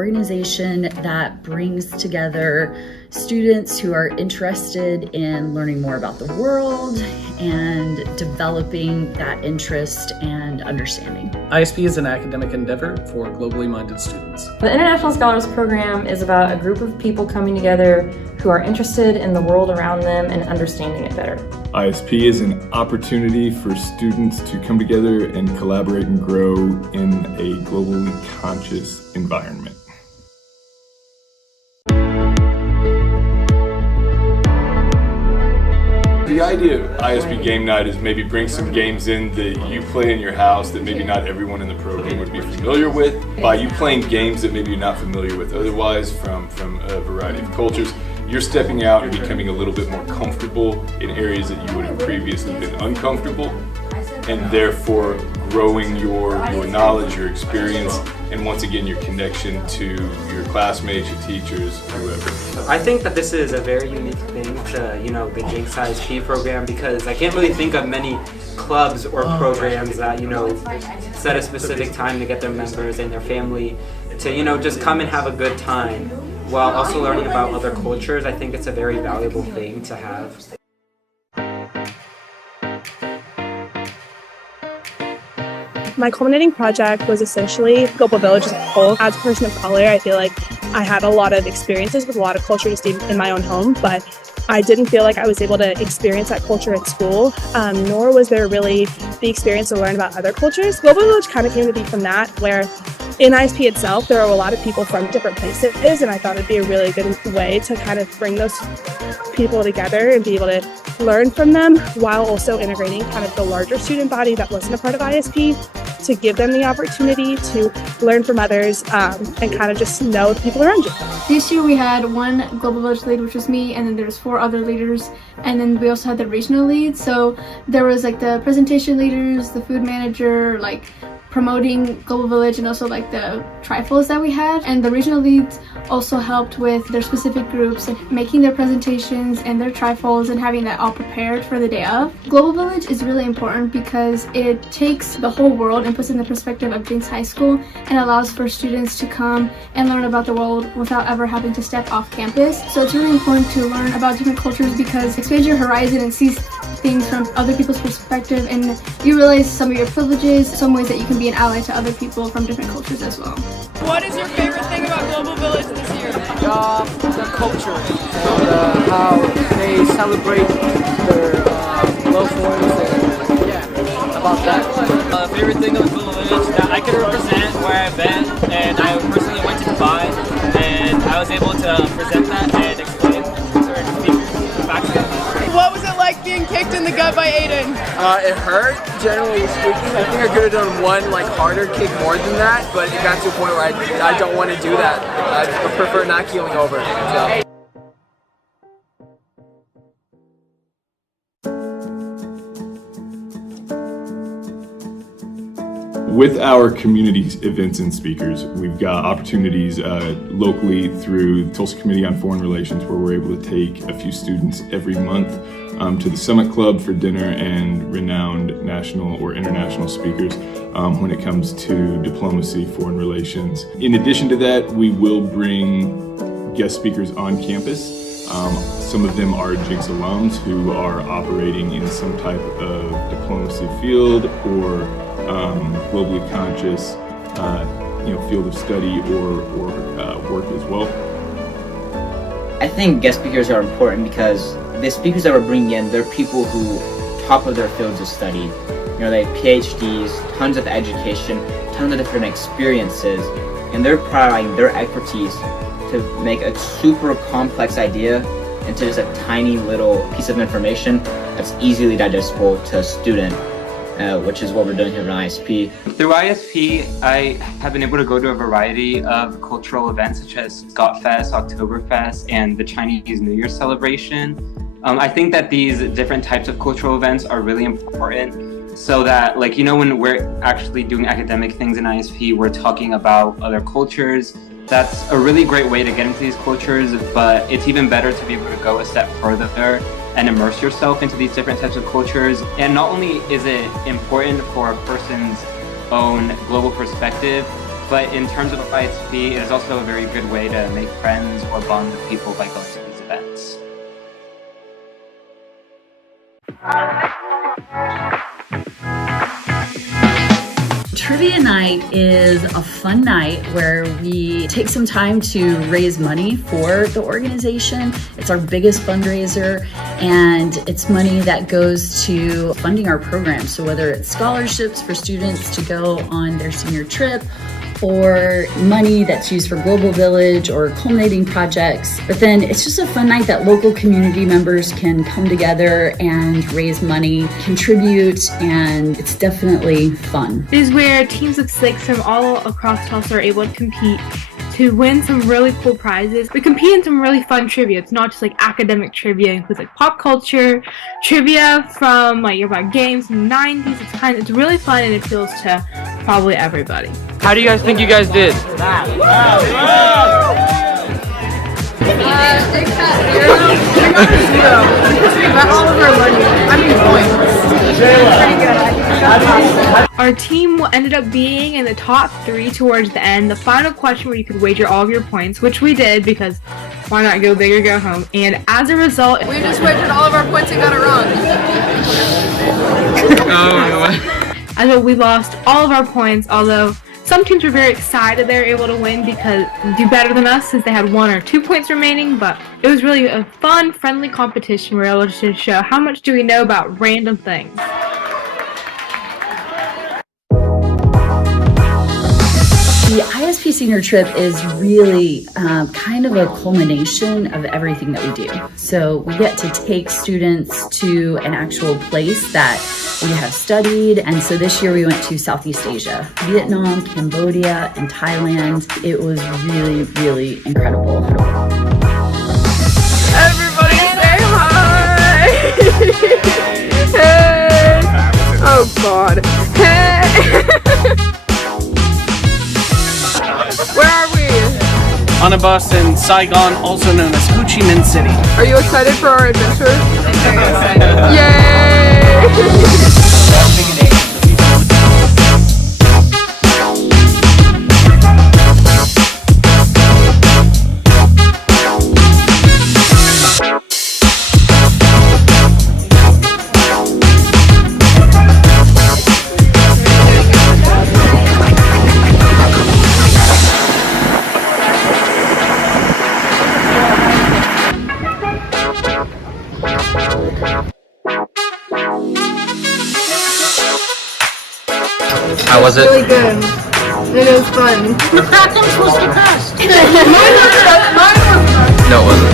organization that brings together students who are interested in learning more about the world and developing that interest and understanding. ISP is an academic endeavor for globally minded students. The International Scholars Program is about a group of people coming together who are interested in the world around them and understanding it better. ISP is an opportunity for students to come together and collaborate and grow in a globally conscious environment. The idea of ISP Game Night is maybe bring some games in that you play in your house that maybe not everyone in the program would be familiar with. By you playing games that maybe you're not familiar with otherwise from a variety of cultures, you're stepping out and becoming a little bit more comfortable in areas that you would have previously been uncomfortable, and therefore growing your knowledge, your experience, and once again your connection to your classmates, your teachers, whoever. I think that this is a very unique thing to, the Jinx ISP program, because I can't really think of many clubs or programs that, set a specific time to get their members and their family to, just come and have a good time while also learning about other cultures. I think it's a very valuable thing to have. My culminating project was essentially Global Village as a whole. As a person of color, I feel like I had a lot of experiences with a lot of culture just in my own home, but I didn't feel like I was able to experience that culture at school, nor was there really the experience to learn about other cultures. Global Village kind of came to be from that, where in ISP itself, there are a lot of people from different places, and I thought it'd be a really good way to kind of bring those people together and be able to learn from them while also integrating kind of the larger student body that wasn't a part of ISP, to give them the opportunity to learn from others and kind of just know the people around you. This year we had one Global Village lead, which was me, and then there was 4 other leaders, and then we also had the regional leads. So there was like the presentation leaders, the food manager, like promoting Global Village, and also like the trifles that we had. And the regional leads also helped with their specific groups and making their presentations and their trifles and having that all prepared for the day of. Global Village is really important because it takes the whole world and puts in the perspective of Jinx High School and allows for students to come and learn about the world without ever having to step off campus. So it's really important to learn about different cultures because it expands your horizon and sees things from other people's perspective, and you realize some of your privileges, some ways that you can be an ally to other people from different cultures as well. What is your favorite thing about Global Village this year? The culture, how they celebrate their loved ones, and about that. Favorite thing of Global Village that I could represent where I've been, and I personally went to Dubai, and I was able to present that and explain certain features back to them. What was it like being kicked in the gut by Aiden? It hurt, generally speaking. I think I could have done one harder kick more than that, but it got to a point where I don't want to do that. I prefer not keeling over. So. With our community events and speakers, we've got opportunities locally through the Tulsa Committee on Foreign Relations, where we're able to take a few students every month to the Summit Club for dinner and renowned national or international speakers when it comes to diplomacy, foreign relations. In addition to that, we will bring guest speakers on campus. Some of them are Jinx alums who are operating in some type of diplomacy field or globally conscious field of study or work as well. I think guest speakers are important because the speakers that we're bringing in, they're people who top of their fields of study. They have PhDs, tons of education, tons of different experiences, and they're providing their expertise to make a super complex idea into just a tiny little piece of information that's easily digestible to a student. Which is what we're doing here at ISP. Through ISP, I have been able to go to a variety of cultural events such as Scott Fest, Oktoberfest, and the Chinese New Year celebration. I think that these different types of cultural events are really important so that, when we're actually doing academic things in ISP, we're talking about other cultures. That's a really great way to get into these cultures, but it's even better to be able to go a step further and immerse yourself into these different types of cultures. And not only is it important for a person's own global perspective, But in terms of ISP, it is also a very good way to make friends or bond with people by going to these events. Trivia night is a fun night where we take some time to raise money for the organization. It's our biggest fundraiser, and it's money that goes to funding our program. So whether it's scholarships for students to go on their senior trip, or money that's used for Global Village or culminating projects. But then it's just a fun night that local community members can come together and raise money, contribute, and it's definitely fun. It is where teams of 6 from all across Tulsa are able to compete to win some really cool prizes. We compete in some really fun trivia. It's not just like academic trivia. It includes like pop culture, trivia from like about games from the 90s. It's really fun and it appeals to probably everybody. How do you guys think you guys did? They got a 0 because we got all of our money. Points. Pretty good. Our team ended up being in the top 3 towards the end. The final question where you could wager all of your points, which we did because why not go big or go home? And as a result, We just wagered all of our points and got it wrong. as well, we lost all of our points, although some teams were very excited they were able to win because do better than us since they had 1 or 2 points remaining, but it was really a fun, friendly competition. We were able to show how much do we know about random things. The ISP senior trip is really kind of a culmination of everything that we do. So we get to take students to an actual place that we have studied. And so this year we went to Southeast Asia, Vietnam, Cambodia, and Thailand. It was really, really incredible. Everybody say hi! Hey! Oh God. Hey! Where are we? On a bus in Saigon, also known as Ho Chi Minh City. Are you excited for our adventure? I'm very excited. Yay! How was it? Really good. It was fun. The practice was the best. Mine was No, it wasn't.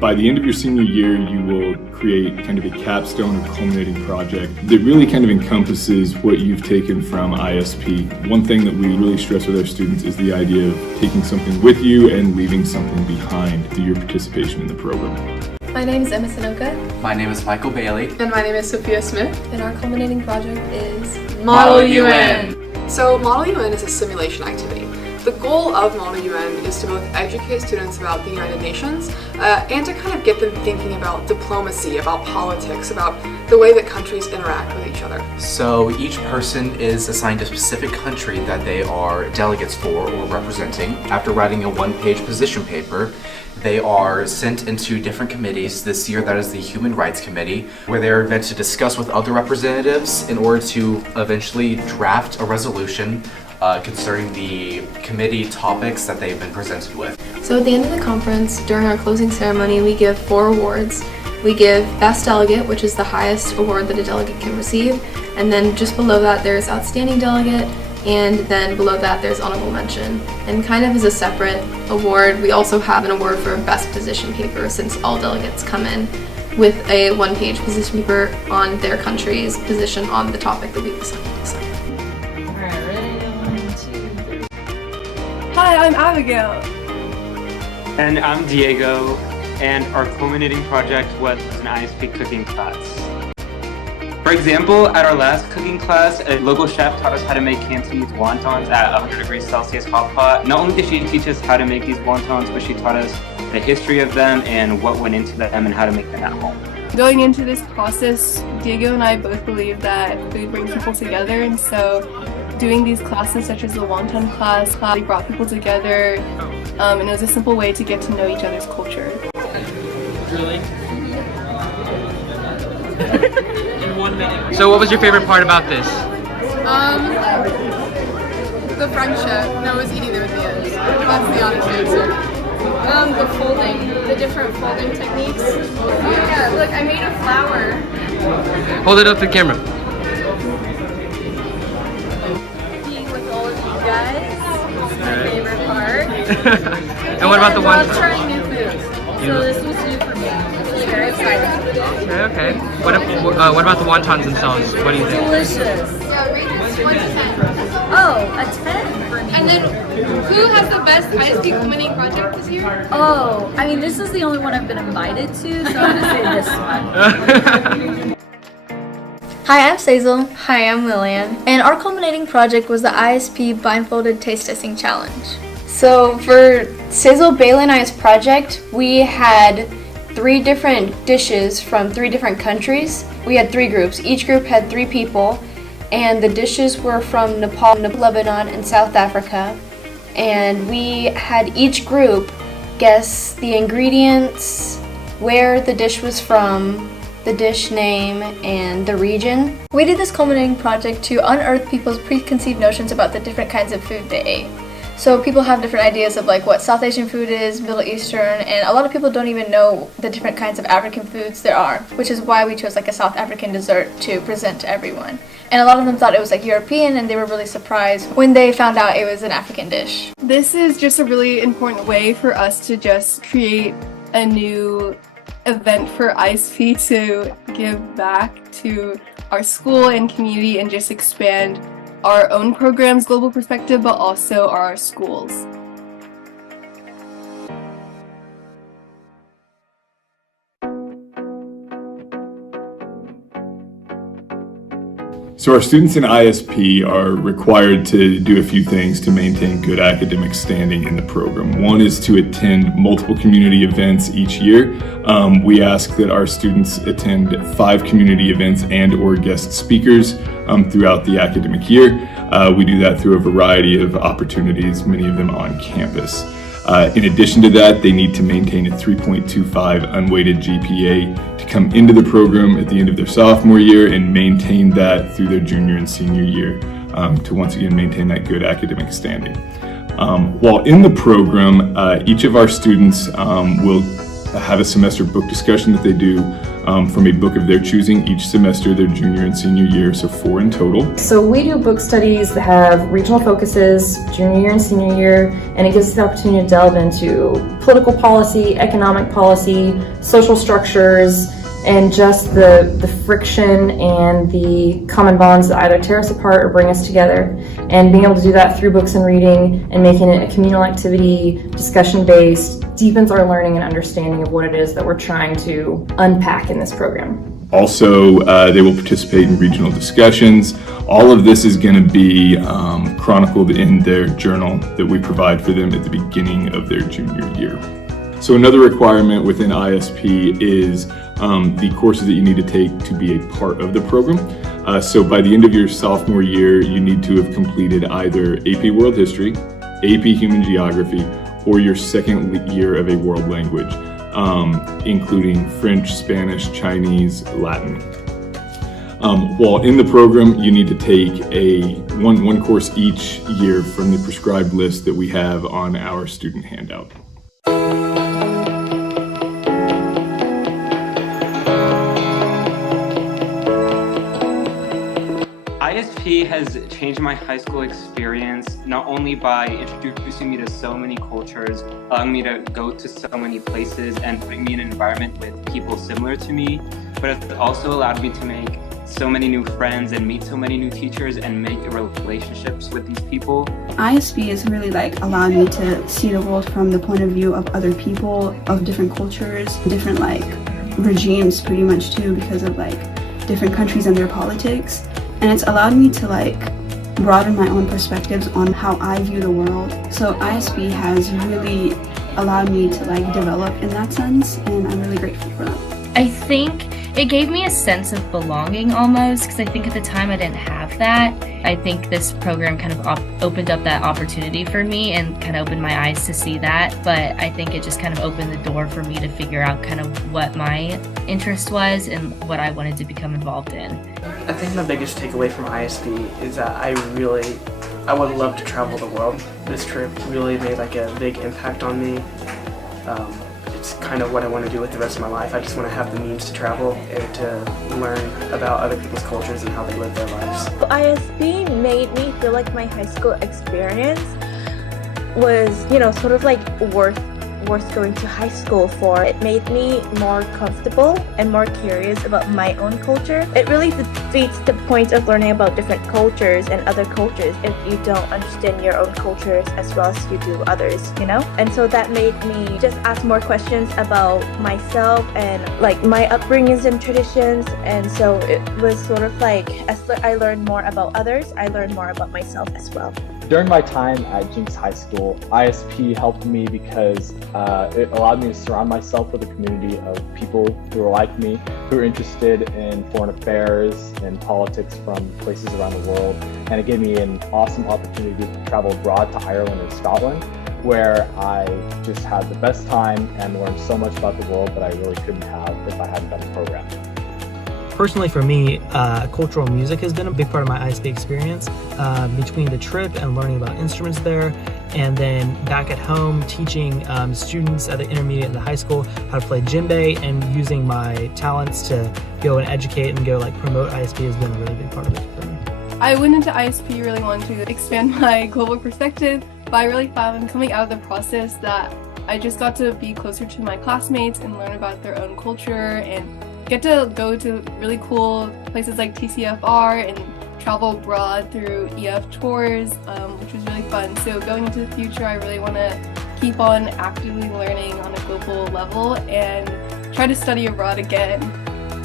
By the end of your senior year, you will create kind of a capstone or culminating project that really kind of encompasses what you've taken from ISP. One thing that we really stress with our students is the idea of taking something with you and leaving something behind through your participation in the program. My name is Emma Sanoka. My name is Michael Bailey. And my name is Sophia Smith. And our culminating project is Model UN. So Model UN is a simulation activity. The goal of Model UN is to both educate students about the United Nations and to kind of get them thinking about diplomacy, about politics, about the way that countries interact with each other. So each person is assigned a specific country that they are delegates for or representing. After writing a one-page position paper, They are sent into different committees. This year that is the Human Rights Committee, where they are meant to discuss with other representatives in order to eventually draft a resolution concerning the committee topics that they've been presented with. So at the end of the conference, during our closing ceremony, we give 4 awards. We give Best Delegate, which is the highest award that a delegate can receive, and then just below that there's Outstanding Delegate, and then below that there's Honorable Mention. And kind of as a separate award, we also have an award for Best Position Paper, since all delegates come in with a 1-page position paper on their country's position on the topic that we decided. Alright, ready? 1, 2, 3. Hi, I'm Abigail. And I'm Diego, and our culminating project was an ISP cooking class. For example, at our last cooking class, a local chef taught us how to make Cantonese wontons at 100 degrees Celsius hot pot. Not only did she teach us how to make these wontons, but she taught us the history of them and what went into them and how to make them at home. Going into this process, Diego and I both believe that food brings people together, and so doing these classes such as the wonton class, they brought people together, and it was a simple way to get to know each other's culture. Really? In 1 minute. So what was your favorite part about this? The friendship. No, it was eating them at the end. That's the honest answer. The folding, the different folding techniques. Oh yeah, look, I made a flower. Hold it up to the camera. Being with all of you guys is my favorite part. And what about the one? Trying new foods. So this was new for me. It's very exciting. Okay. What about the wontons themselves? What do you think? Delicious. Yeah, rate this 1 to 10. Oh, a 10 for me. And then, who has the best ISP culminating project this year? Oh, I mean, this is the only one I've been invited to, so I'm gonna say this one. Hi, I'm Sazel. Hi, I'm Lillian. And our culminating project was the ISP Blindfolded Taste Testing Challenge. So for Sazel, Bailey, and I's project, we had 3 different dishes from 3 different countries. We had 3 groups. Each group had 3 people, and the dishes were from Nepal, Lebanon, and South Africa. And we had each group guess the ingredients, where the dish was from, the dish name, and the region. We did this culminating project to unearth people's preconceived notions about the different kinds of food they ate. So people have different ideas of like what South Asian food is, Middle Eastern, and a lot of people don't even know the different kinds of African foods there are, which is why we chose like a South African dessert to present to everyone. And a lot of them thought it was like European, and they were really surprised when they found out it was an African dish. This is just a really important way for us to just create a new event for ISP to give back to our school and community and just expand our own programs, global perspective, but also our schools. So our students in ISP are required to do a few things to maintain good academic standing in the program. One is to attend multiple community events each year. We ask that our students attend 5 community events and or guest speakers throughout the academic year. We do that through a variety of opportunities, many of them on campus. In addition to that, they need to maintain a 3.25 unweighted GPA to come into the program at the end of their sophomore year and maintain that through their junior and senior year to once again maintain that good academic standing. While in the program, each of our students will have a semester book discussion that they do from a book of their choosing each semester, their junior and senior year, so 4 in total. So we do book studies that have regional focuses, junior year and senior year, and it gives us the opportunity to delve into political policy, economic policy, social structures, and just the friction and the common bonds that either tear us apart or bring us together. And being able to do that through books and reading and making it a communal activity, discussion-based, deepens our learning and understanding of what it is that we're trying to unpack in this program. Also, they will participate in regional discussions. All of this is going to be chronicled in their journal that we provide for them at the beginning of their junior year. So another requirement within ISP is the courses that you need to take to be a part of the program. So by the end of your sophomore year, you need to have completed either AP World History, AP Human Geography, or your second year of a world language, including French, Spanish, Chinese, Latin. While in the program, you need to take one course each year from the prescribed list that we have on our student handout. ISP has changed my high school experience, not only by introducing me to so many cultures, allowing me to go to so many places and putting me in an environment with people similar to me, but it's also allowed me to make so many new friends and meet so many new teachers and make relationships with these people. ISP has really allowed me to see the world from the point of view of other people, of different cultures, different regimes pretty much too, because of different countries and their politics. And it's allowed me to broaden my own perspectives on how I view the world. So ISP has really allowed me to develop in that sense, and I'm really grateful for that. I think it gave me a sense of belonging almost, because I think at the time I didn't have that. I think this program kind of opened up that opportunity for me and kind of opened my eyes to see that, but I think it just kind of opened the door for me to figure out kind of what my interest was and what I wanted to become involved in. I think my biggest takeaway from ISP is that I would love to travel the world. This trip really made a big impact on me. It's kind of what I want to do with the rest of my life. I just want to have the means to travel and to learn about other people's cultures and how they live their lives. ISP made me feel like my high school experience was, sort of worth going to high school for. It made me more comfortable and more curious about my own culture. It really defeats the point of learning about different cultures and other cultures if you don't understand your own cultures as well as you do others, And so that made me just ask more questions about myself and my upbringings and traditions. And so it was sort of as I learned more about others, I learned more about myself as well. During my time at Jinx High School, ISP helped me because it allowed me to surround myself with a community of people who are like me, who are interested in foreign affairs and politics from places around the world. And it gave me an awesome opportunity to travel abroad to Ireland and Scotland, where I just had the best time and learned so much about the world that I really couldn't have if I hadn't done the program. Personally for me, cultural music has been a big part of my ISP experience. Between the trip and learning about instruments there, and then back at home teaching students at the intermediate and the high school how to play djembe, and using my talents to go and educate and go promote ISP has been a really big part of it for me. I went into ISP really wanting to expand my global perspective, but I really found coming out of the process that I just got to be closer to my classmates and learn about their own culture and get to go to really cool places like TCFR and travel abroad through EF tours, which was really fun. So going into the future, I really want to keep on actively learning on a global level and try to study abroad again.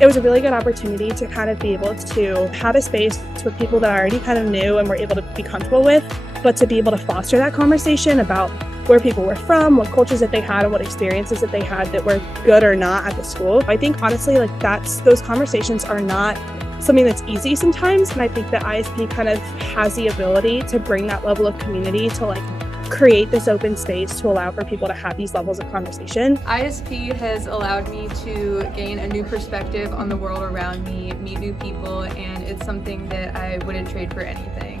It was a really good opportunity to kind of be able to have a space with people that I already kind of knew and were able to be comfortable with, but to be able to foster that conversation about where people were from, what cultures that they had, and what experiences that they had that were good or not at the school. I think honestly, those conversations are not something that's easy sometimes, and I think that ISP kind of has the ability to bring that level of community to create this open space to allow for people to have these levels of conversation. ISP has allowed me to gain a new perspective on the world around me, meet new people, and it's something that I wouldn't trade for anything.